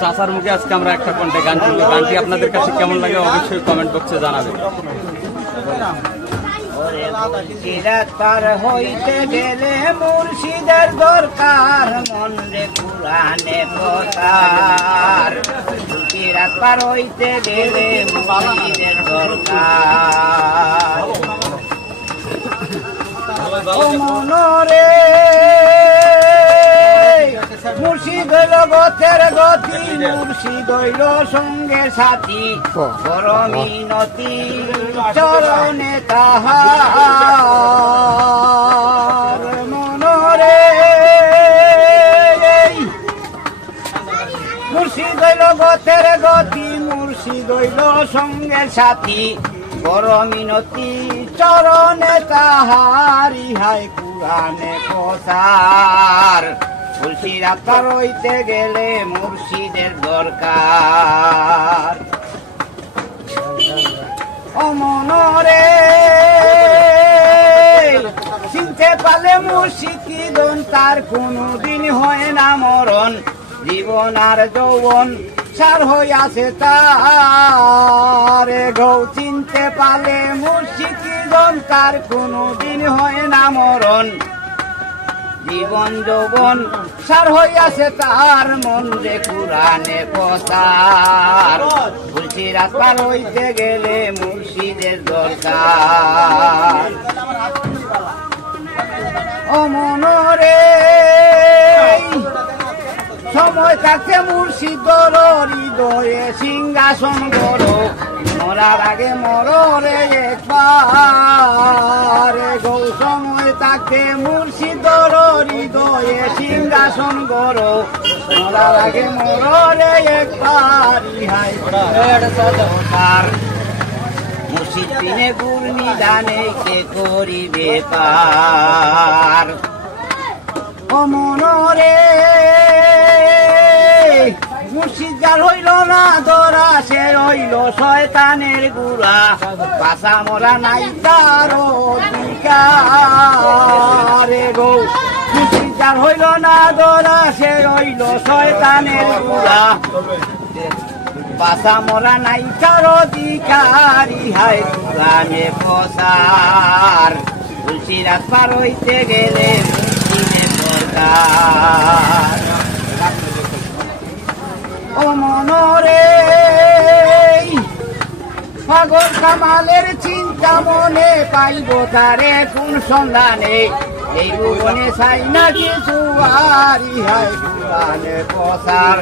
চাচার মুখে আজকে আমরা একটা কণ্ঠে গান শুনবো। গানটি আপনাদের কাছে কেমন লাগে অবশ্যই কমেন্ট বক্সে জানাবেন। সিরাত পার হইতে গেলে মুর্শিদের দরকার, মন রে কুরআনে পতার। সিরাত পার হইতে গেলে মুর্শিদের দরকার। ও মনরে মুর্শিদ হইল গতের গতি, মুর্শিদ হইল সঙ্গে সাথী, বড় মিনতি চরণে তাহার। মনরে মুর্শিদ হইল গতের গতি, মুর্শিদ হইল সঙ্গে সাথী, বড় মিনতি চরণে তাহার। ইহাই কুরআনে পতার। সিরাত পার হইতে গেলে মুর্শিদের দরকার। ও মনরে চিনতে পারলে মুর্শিদ কি দন, তার কোনদিন হয় না মরণ। জীবন আর যৌবন সার হইয়াছে তার। গৌ চিনতে পারলে মুর্শিদ কি দন, তার কোনদিন হয় না মরণ। জীবন যৌবন সার হইয়াছে তার, মন রে কুরআনে পতার। সিরাত পার হইতে গেলে মুর্শিদের দরকার। ও মনরে সময় থাকতে মুর্শিদ হৃদয়ে সিংহাসন গড়, মরার আগে মররে একবার। গৌ সময় থাকতে মুর্শিদ হৃদয়ে সিংহাসন গড়, মরার আগে মররে একবার। ইহাই সদকার। মুর্শিদ দিনে গুর নিদানে কে করিবে পার। ও মনরে মুর্শিদ যার হইল না ধরা, সে হইল শয়তানের গুড়া, বাসা মরা নাই তার অধিকার। গো মুর্শিদ যার হইল না ধরা, সে হইল শয়তানের গুড়া, বাসা মরা নাই তার অধিকার। ইহাই কুরআনে পতার। সিরাত পার হইতে গেলে মুর্শিদের দরকার। ও মনরে পাগল কামালের চিন্তা মনে, পাইব তারে কোন সন্ধানে। এই ভুবনে চাই না কিছু আর। ইহাই কুরআনে পতার।